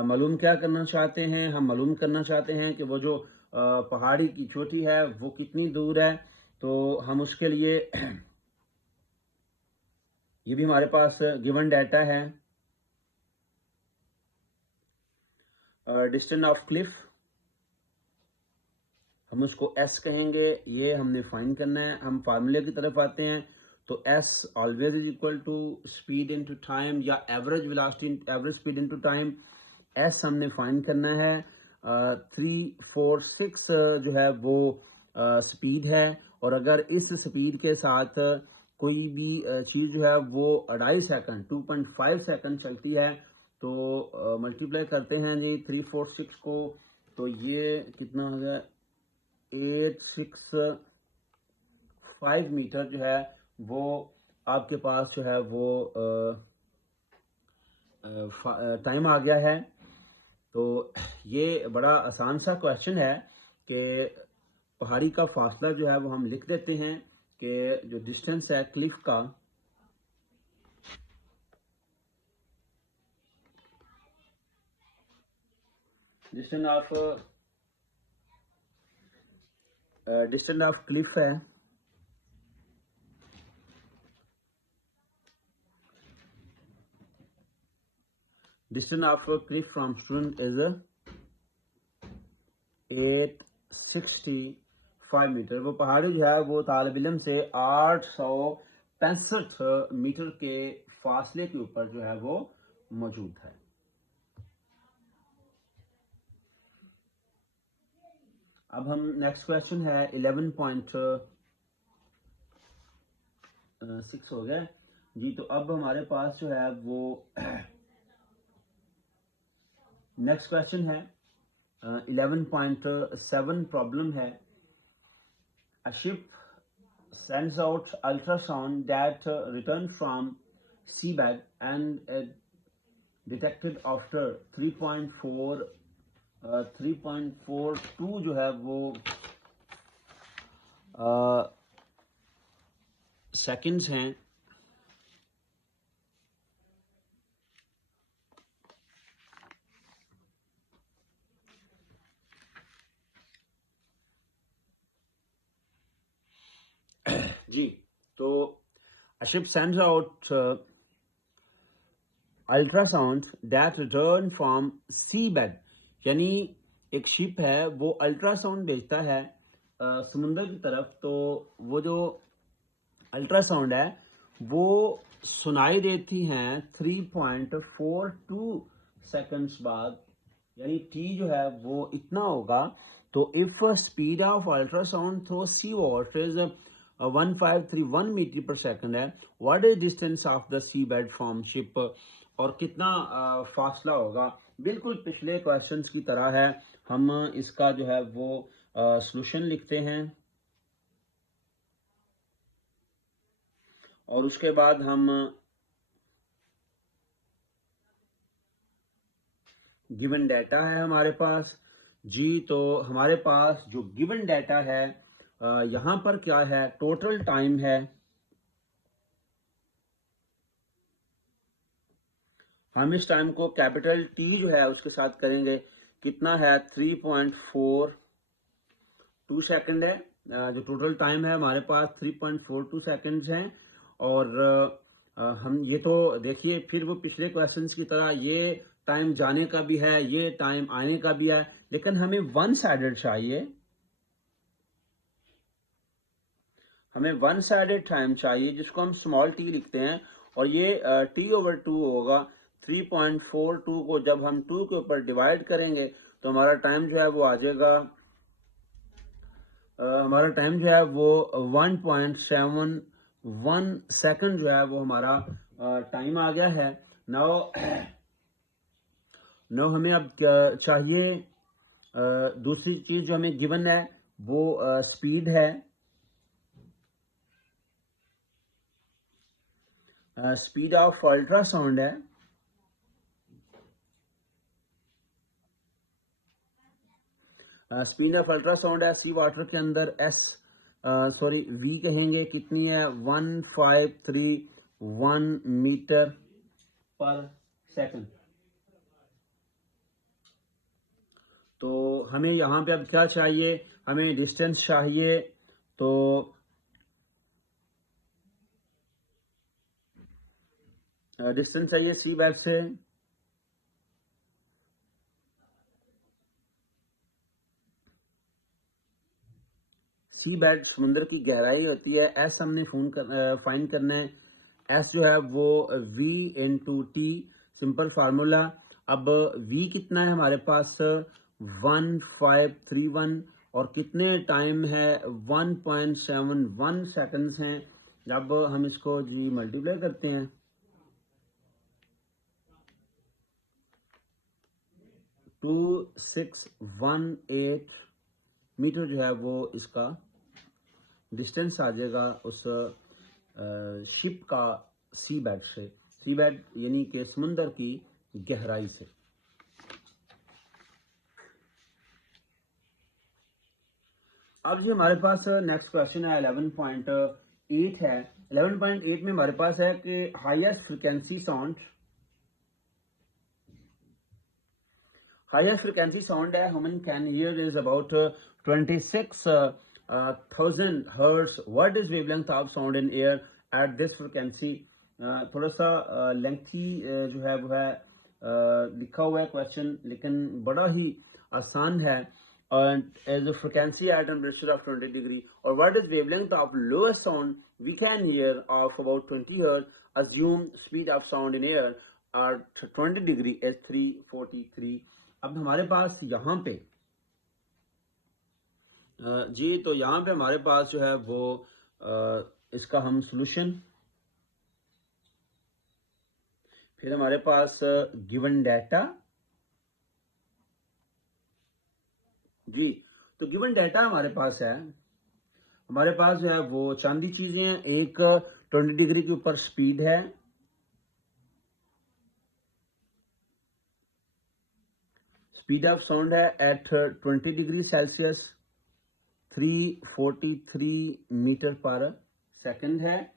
मालूम क्या करना चाहते हैं, हम मालूम करना चाहते हैं कि वो जो पहाड़ी की चोटी है वो कितनी दूर है। तो हम उसके लिए ये भी हमारे पास गिवन डाटा है। डिस्टेंस ऑफ क्लिफ, हम उसको एस कहेंगे, ये हमने फाइंड करना है। हम फार्मूले की तरफ आते हैं, तो S always is equal to speed into time या average velocity average speed into time. S हमने फाइंड करना है। 346 जो है वो स्पीड है, और अगर इस स्पीड के साथ कोई भी चीज़ जो है वो 2.5 सेकंड 2.5 सेकंड चलती है, तो मल्टीप्लाई करते हैं जी 346 को, तो ये कितना हो गया, 865 मीटर जो है वो आपके पास जो है वो टाइम आ गया है। तो ये बड़ा आसान सा क्वेश्चन है कि पहाड़ी का फासला जो है वो हम लिख देते हैं कि जो डिस्टेंस है क्लिफ का, डिस्टेंस ऑफ क्लिफ है, distance of cliff from student is 865 metre. वो पहाड़ी जो है वो तालिब इल्म से 865 मीटर के फासले के ऊपर जो है वो मौजूद है। अब हम नेक्स्ट क्वेश्चन है 11.6 हो गया जी। तो अब हमारे पास जो है वो नेक्स्ट क्वेश्चन है 11.7 प्रॉब्लम है। A ship sends out ultrasound that return from seabed and detected after 3.42 जो है वो सेकंड्स हैं। जी, तो a ship sends out ultrasound that return from sea bed, यानी एक शिप है वो अल्ट्रासाउंड भेजता है समुंदर की तरफ। तो वो जो अल्ट्रासाउंड है वो सुनाई देती हैं 3.42 सेकंड्स बाद, यानी टी जो है वो इतना होगा। तो if speed of ultrasound through sea water is 1531 metre per second है, what is distance of the sea bed from ship, और कितना फासला होगा। बिल्कुल पिछले क्वेश्चंस की तरह है। हम इसका जो है वो सॉल्यूशन लिखते हैं, और उसके बाद हम गिवन डाटा है हमारे पास जी। तो हमारे पास जो गिवन डाटा है यहां पर क्या है, टोटल टाइम है। हम इस टाइम को कैपिटल टी जो है उसके साथ करेंगे, कितना है 3.42 सेकंड है। जो टोटल टाइम है हमारे पास 3.42 सेकंड्स हैं। और हम ये तो देखिए, फिर वो पिछले क्वेश्चंस की तरह ये टाइम जाने का भी है, ये टाइम आने का भी है, लेकिन हमें वन साइडेड चाहिए। हमें वन साइडेड टाइम चाहिए जिसको हम स्मॉल टी लिखते हैं, और ये t/2 होगा। 3.42 को जब हम 2 के ऊपर डिवाइड करेंगे तो हमारा टाइम जो है वो आ जाएगा, हमारा टाइम जो है वो 1.71 सेकंड जो है वो हमारा टाइम आ गया है। नाउ नो हमें अब चाहिए दूसरी चीज जो हमें गिवन है वो स्पीड है। स्पीड ऑफ अल्ट्रासाउंड है, स्पीड ऑफ अल्ट्रासाउंड है सी वाटर के अंदर एस सॉरी वी कहेंगे, कितनी है 1531 मीटर पर सेकंड। तो हमें यहाँ पे अब क्या चाहिए, हमें डिस्टेंस चाहिए। तो डिस्टेंस चाहिए सी बेड से, सी बेड समुद्र की गहराई होती है, एस हमने फाइंड करना है। एस जो है वो V into T, simple formula. अब V कितना है हमारे पास 1531 और कितने टाइम है 1.71 सेकंड्स हैं। जब हम इसको जी मल्टीप्लाई करते हैं 2618 मीटर जो है वो इसका डिस्टेंस आ जाएगा उस शिप का सी बेड से, सी बेड यानी कि समुंदर की गहराई से। अब जो हमारे पास नेक्स्ट क्वेश्चन है 11.8 है। 11.8 में हमारे पास है कि हाईएस्ट फ्रीक्वेंसी साउंड है human can hear is about 26,000 hertz. What is wavelength of sound in air at this frequency. थोड़ा सा लेंथी जो है वो है लिखा हुआ है क्वेश्चन, लेकिन बड़ा ही आसान है। As a frequency at temperature of 20 degree, or what is wavelength of lowest sound we can hear of about 20 hertz. Assume speed of sound in air at 20 degree is 343. अब हमारे पास यहाँ पे जी, तो यहाँ पे हमारे पास जो है वो इसका हम सोल्यूशन, फिर हमारे पास गिवन डाटा जी। तो गिवन डाटा हमारे पास है, हमारे पास जो है वो चांदी चीजें हैं। एक 20 डिग्री के ऊपर स्पीड है, स्पीड ऑफ साउंड है eight 20 degree Celsius 343 metre per second है।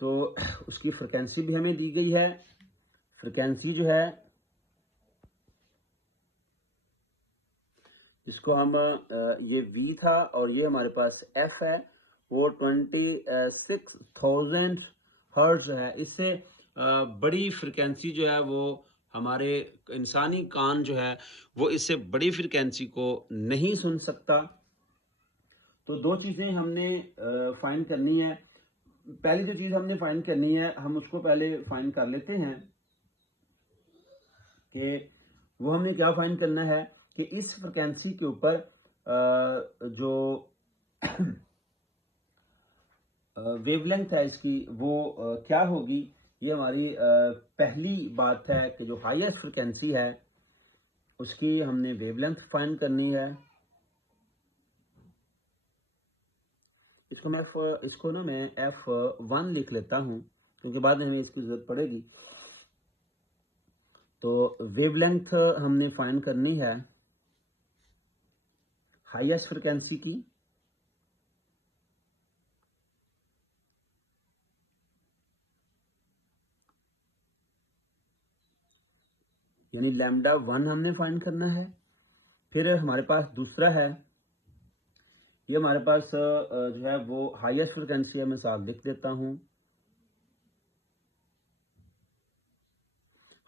तो उसकी फ्रिक्वेंसी भी हमें दी गई है। फ्रिक्वेंसी जो है जिसको हम ये V था और ये हमारे पास F है, वो 26,000 हर्ट्ज है। इससे बड़ी फ्रिक्वेंसी जो है वो हमारे इंसानी कान जो है वो इससे बड़ी फ्रिक्वेंसी को नहीं सुन सकता। तो दो चीज़ें हमने फाइंड करनी है। पहली जो चीज़ हमने फाइंड करनी है, हम उसको पहले फाइंड कर लेते हैं कि वो हमने क्या फाइंड करना है कि इस फ्रिक्वेंसी के ऊपर जो वेवलेंथ है इसकी वो क्या होगी। ये हमारी पहली बात है कि जो हाईएस्ट फ्रिक्वेंसी है उसकी हमने वेवलेंथ फाइंड करनी है। इसको ना मैं F1 लिख लेता हूं क्योंकि बाद में हमें इसकी जरूरत पड़ेगी। तो वेवलेंथ हमने फाइंड करनी है हाईएस्ट फ्रिक्वेंसी की, यानी λ1 हमने फाइंड करना है। फिर हमारे पास दूसरा है, ये हमारे पास जो है वो हाईएस्ट फ्रिक्वेंसी है, मैं साथ लिख देता हूं।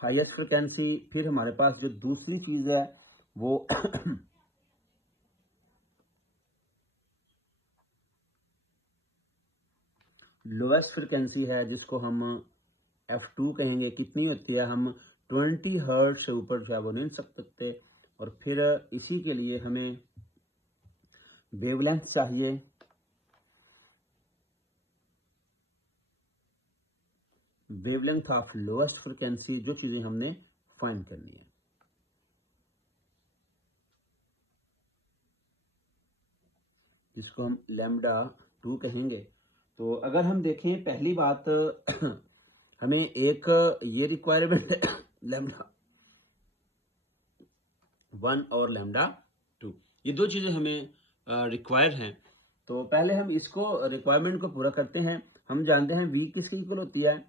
हाईएस्ट फ्रिक्वेंसी, फिर हमारे पास जो दूसरी चीज है वो लोएस्ट फ्रिक्वेंसी है जिसको हम F2 कहेंगे। कितनी होती है, हम 20 हर्ट्ज से ऊपर जो है वो नहीं सकते। और फिर इसी के लिए हमें वेवलेंथ चाहिए। वेवलेंथ ऑफ लोएस्ट फ्रिक्वेंसी, जो चीजें हमने फाइंड करनी है, जिसको हम λ2 कहेंगे। तो अगर हम देखें पहली बात हमें एक ये रिक्वायरमेंट λ1 और λ2, ये दो चीजें हमें रिक्वायर हैं। तो पहले हम इसको रिक्वायरमेंट को पूरा करते हैं। हम जानते हैं V किसके इक्वल होती है,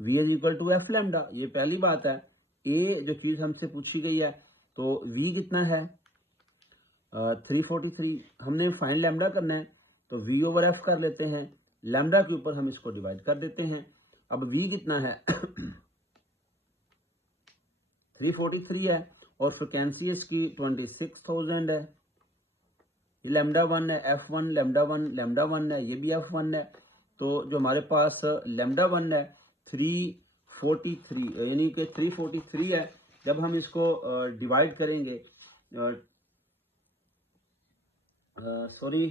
V is equal to F lambda. ये पहली बात है। ए जो चीज हमसे पूछी गई है, तो V कितना है 343। हमने फाइंड लैम्डा करना है तो V ओवर F कर लेते हैं, लैम्डा के ऊपर हम इसको डिवाइड कर देते हैं। अब V कितना है 343 है और फ्रिक्वेंसी इसकी 26,000 है, ये लैम्डा 1 है, F1 लैम्डा 1 है, ये भी F1 है। तो जो हमारे पास लैम्डा 1 है 343, यानी कि 343 है। जब हम इसको डिवाइड करेंगे, सॉरी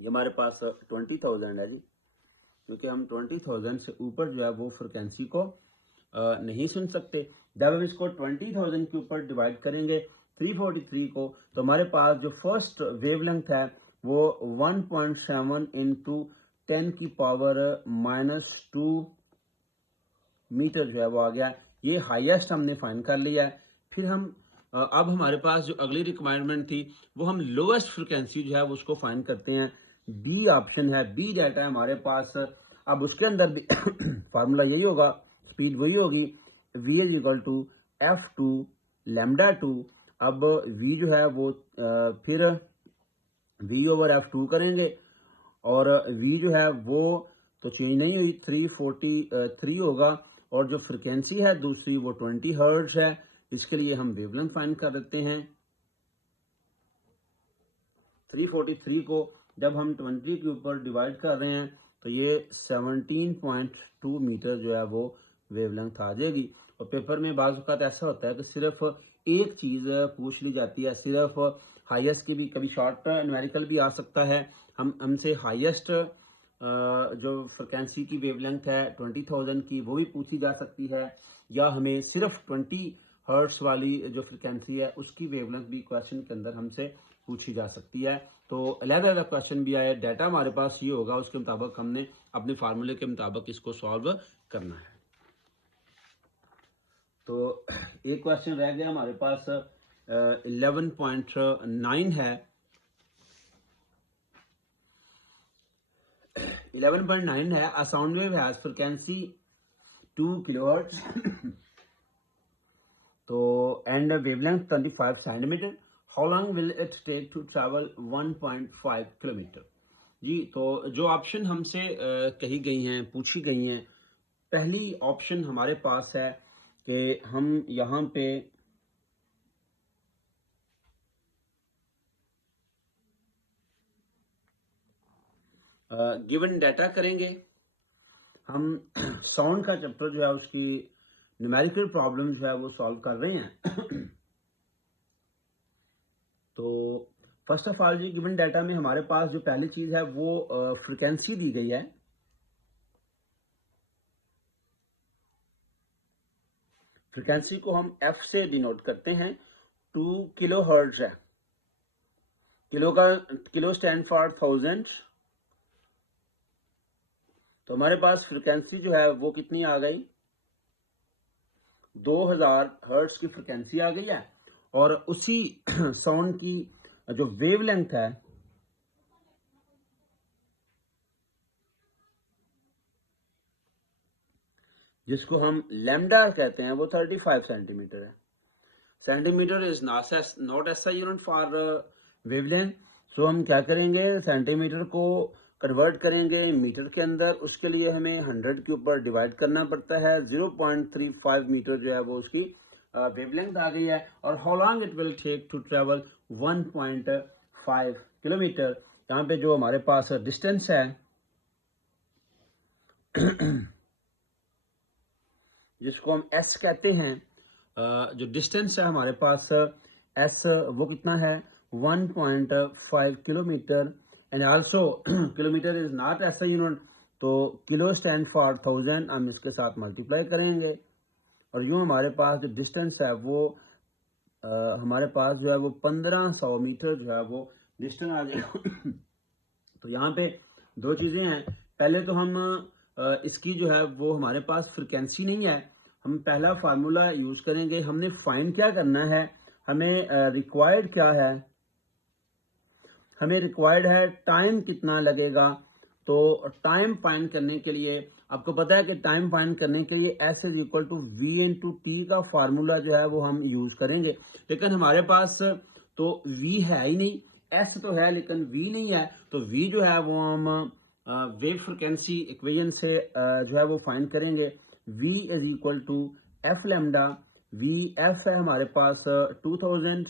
ये हमारे पास 20,000 है जी, क्योंकि हम 20,000 से ऊपर जो है वो फ्रिक्वेंसी को नहीं सुन सकते। जब हम इसको 20,000 के ऊपर डिवाइड करेंगे 343 को, तो हमारे पास जो फर्स्ट वेवलेंथ है वो 1.7 इंटू 10 की पावर -2 मीटर जो है वो आ गया। ये हाईएस्ट हमने फाइंड कर लिया है। फिर हम अब हमारे पास जो अगली रिक्वायरमेंट थी वो हम लोएस्ट फ्रिक्वेंसी जो है वो उसको फाइंड करते हैं। बी ऑप्शन है, बी डाटा है हमारे पास। अब उसके अंदर भी फार्मूला यही होगा, स्पीड वही होगी, v is equal to F2 lambda 2। अब v जो है वो फिर v ओवर F2 करेंगे, और v जो है वो तो चेंज नहीं हुई, 343 होगा। और जो फ्रिक्वेंसी है दूसरी वो 20 हर्ट्ज है। इसके लिए हम वेवलेंथ फाइंड कर देते हैं। 343 को जब हम 20 के ऊपर डिवाइड कर रहे हैं तो ये 17.2 मीटर जो है वो वेवलेंथ आ जाएगी। और पेपर में बाज़ औक़ात ऐसा होता है कि सिर्फ एक चीज़ पूछ ली जाती है, सिर्फ हाईएस्ट की भी, कभी शॉर्ट न्यूमेरिकल भी आ सकता है। हमसे हाईएस्ट जो फ्रिक्वेंसी की वेवलेंथ है 20,000 की वो भी पूछी जा सकती है, या हमें सिर्फ 20 हर्ट्स वाली जो फ्रिक्वेंसी है उसकी वेवलेंथ भी क्वेश्चन के अंदर हमसे पूछी जा सकती है। तो अलग-अलग क्वेश्चन भी आए, डाटा हमारे पास ये होगा, उसके मुताबिक हमने अपने फार्मूले के मुताबिक इसको सॉल्व करना है। तो एक क्वेश्चन रह गया हमारे पास 11.9 है। 11.9 है, a sound wave has frequency 2 kilohertz तो and wavelength 25 centimetre, how long will it take to travel 1.5 kilometre. जी, तो जो ऑप्शन हमसे कही गई हैं, पूछी गई हैं, पहली ऑप्शन हमारे पास है कि हम यहाँ पे गिवन डाटा करेंगे। हम साउंड का चैप्टर जो है उसकी न्यूमेरिकल प्रॉब्लम जो है वो सॉल्व कर रहे हैं। तो फर्स्ट ऑफ ऑल जी, गिवन डाटा में हमारे पास जो पहली चीज है वो फ्रिक्वेंसी दी गई है। फ्रिक्वेंसी को हम F से डिनोट करते हैं, 2 किलो हर्ट्ज है। Kilo stand for 1000। तो हमारे पास फ्रिक्वेंसी जो है वो कितनी आ गई, 2000 हर्ट्ज की फ्रिक्वेंसी आ गई है। और उसी साउंड की जो वेवलेंथ है जिसको हम लैम्डा कहते हैं वो 35 सेंटीमीटर है। सेंटीमीटर इज नॉट ऐसा यूनिट फॉर वेवलेंथ। सो हम क्या करेंगे, सेंटीमीटर को कन्वर्ट करेंगे मीटर के अंदर। उसके लिए हमें 100 के ऊपर डिवाइड करना पड़ता है। 0.35 मीटर जो है वो उसकी वेवलेंथ आ गई है। और how long it will take to travel 1.5 kilometre. यहाँ पे जो हमारे पास डिस्टेंस है जिसको हम एस कहते हैं, जो डिस्टेंस है हमारे पास एस वो कितना है, 1.5 kilometre. And also kilometre is not ऐसा यूनिट, तो किलो स्टैंड फॉर 1000 हम इसके साथ मल्टीप्लाई करेंगे। और यूं हमारे पास जो डिस्टेंस है वो हमारे पास जो है वो 1500 मीटर जो है वो डिस्टेंस आ जाएगा। तो यहाँ पे दो चीज़ें हैं। पहले तो हम इसकी जो है वो हमारे पास फ्रिक्वेंसी नहीं है, हम पहला फार्मूला यूज करेंगे। हमने फाइंड क्या करना है, हमें रिक्वायर्ड क्या है, हमें रिक्वायर्ड है टाइम कितना लगेगा। तो टाइम फाइंड करने के लिए आपको पता है कि टाइम फाइंड करने के लिए S is equal to V into T का फार्मूला जो है वो हम यूज करेंगे। लेकिन हमारे पास तो V है ही नहीं, S तो है लेकिन V नहीं है। तो V जो है वो हम वेव फ्रिक्वेंसी इक्वेशन से जो है वो फाइंड करेंगे। v is equal to F lambda, v F है हमारे पास 2000,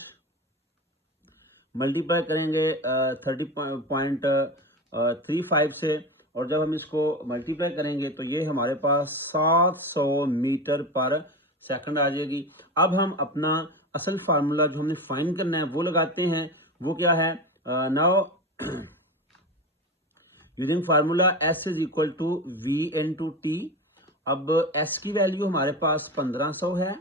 मल्टीप्लाई करेंगे 30.35 से, और जब हम इसको मल्टीप्लाई करेंगे तो ये हमारे पास 700 मीटर पर सेकंड आ जाएगी। अब हम अपना असल फार्मूला जो हमने फाइंड करना है वो लगाते हैं। वो क्या है? Now using formula s is equal to v into t। अब s की वैल्यू हमारे पास 1500 है,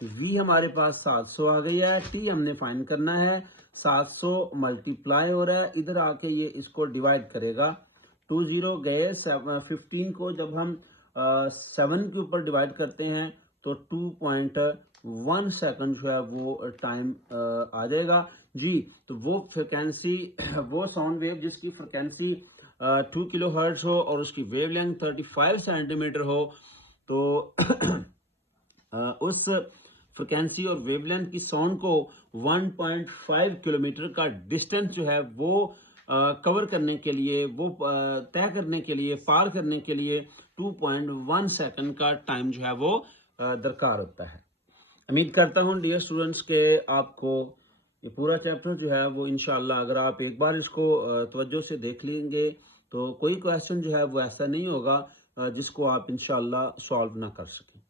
v हमारे पास 700 आ गई है, t हमने फाइंड करना है। 700 मल्टीप्लाई हो रहा है, इधर आके ये इसको डिवाइड करेगा। 20 गए, 15 को जब हम 7 के ऊपर डिवाइड करते हैं तो 2.1 सेकंड जो है वो टाइम आ जाएगा जी। तो वो फ्रिक्वेंसी वो साउंड वेव जिसकी फ्रिक्वेंसी 2 किलो हर्ट्ज हो और उसकी वेवलेंथ 35 सेंटीमीटर हो, तो उस फ्रिक्वेंसी और वेवलेंथ की साउंड को 1.5 किलोमीटर का डिस्टेंस जो है वो कवर करने के लिए, वो तय करने के लिए, पार करने के लिए 2.1 सेकंड का टाइम जो है वो दरकार होता है। उम्मीद करता हूँ डियर स्टूडेंट्स के आपको ये पूरा चैप्टर जो है वो इंशाल्लाह अगर आप एक बार इसको तवज्जो से देख लेंगे तो कोई क्वेश्चन जो है वो ऐसा नहीं होगा जिसको आप इंशाल्लाह सॉल्व ना कर सकें।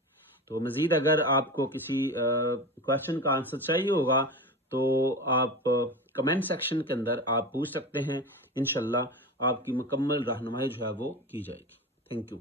तो मज़ीद अगर आपको किसी क्वेश्चन का आंसर चाहिए होगा तो आप कमेंट सेक्शन के अंदर आप पूछ सकते हैं। इंशाल्लाह आपकी मुकम्मल रहनुमाई जो है वो की जाएगी। Thank you.